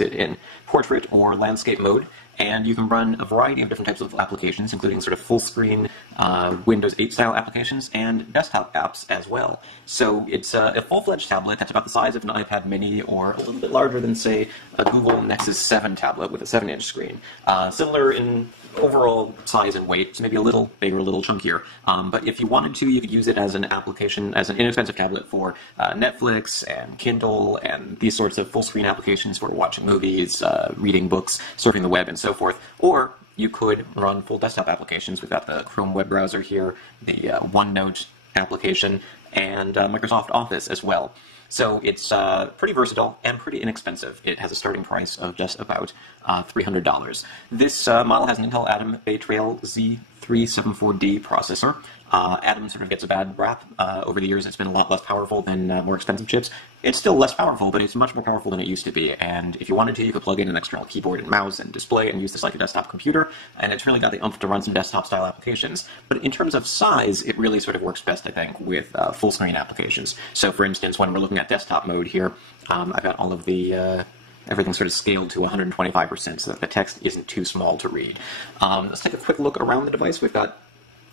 puts it in portrait or landscape mode, and you can run a variety of different types of applications, including sort of full-screen Windows 8 style applications and desktop apps as well. So it's a full-fledged tablet that's about the size of an iPad mini, or a little bit larger than, say, a Google Nexus 7 tablet with a 7-inch screen. Similar in overall size and weight, so maybe a little bigger, a little chunkier. But if you wanted to, you could use it as an application, as an inexpensive tablet for Netflix and Kindle and these sorts of full-screen applications for watching movies, reading books, surfing the web, and so forth. Or you could run full desktop applications. We've got the Chrome web browser here, the OneNote application, and Microsoft Office as well. So it's pretty versatile and pretty inexpensive. It has a starting price of just about $300. This model has an Intel Atom Bay Trail Z374D processor. Atom sort of gets a bad rap. Over the years, it's been a lot less powerful than more expensive chips. It's still less powerful, but it's much more powerful than it used to be. And if you wanted to, you could plug in an external keyboard and mouse and display and use this like a desktop computer. And it's really got the oomph to run some desktop-style applications. But in terms of size, it really sort of works best, I think, with full-screen applications. So, for instance, when we're looking at desktop mode here, I've got all of the everything sort of scaled to 125% so that the text isn't too small to read. Let's take a quick look around the device. We've got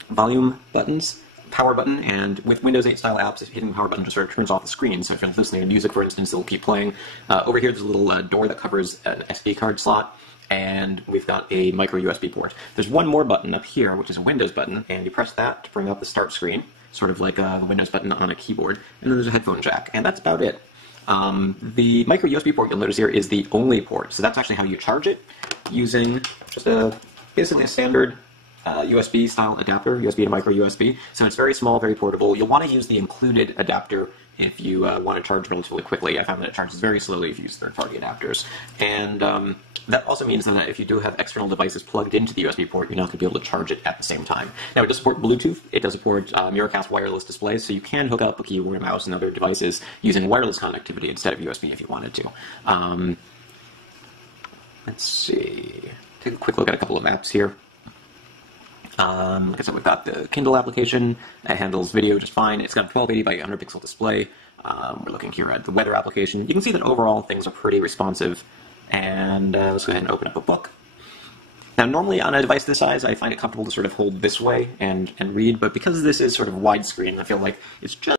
volume buttons, power button, and with Windows 8 style apps, hitting the power button just sort of turns off the screen. So if you're listening to music, for instance, it'll keep playing. Over here, there's a little door that covers an SD card slot, and we've got a micro USB port. There's one more button up here, which is a Windows button, and you press that to bring up the start screen, sort of like the Windows button on a keyboard, and then there's a headphone jack, and that's about it. The micro USB port you'll notice here is the only port, so that's actually how you charge it, using just basically a standard USB style adapter, USB to micro USB. So it's very small, very portable. You'll want to use the included adapter if you want to charge relatively quickly. I found that it charges very slowly if you use third-party adapters. And that also means that if you do have external devices plugged into the USB port, you're not going to be able to charge it at the same time. Now, it does support Bluetooth. It does support Miracast wireless displays, so you can hook up a keyboard, mouse, and other devices using wireless connectivity instead of USB if you wanted to. Let's see. Take a quick look at a couple of apps here. Like I said, we've got the Kindle application. It handles video just fine. It's got a 1280 by 800 pixel display. We're looking here at the weather application. You can see that overall things are pretty responsive. And let's go ahead and open up a book. Now, normally on a device this size, I find it comfortable to sort of hold this way and read, but because this is sort of widescreen, I feel like it's just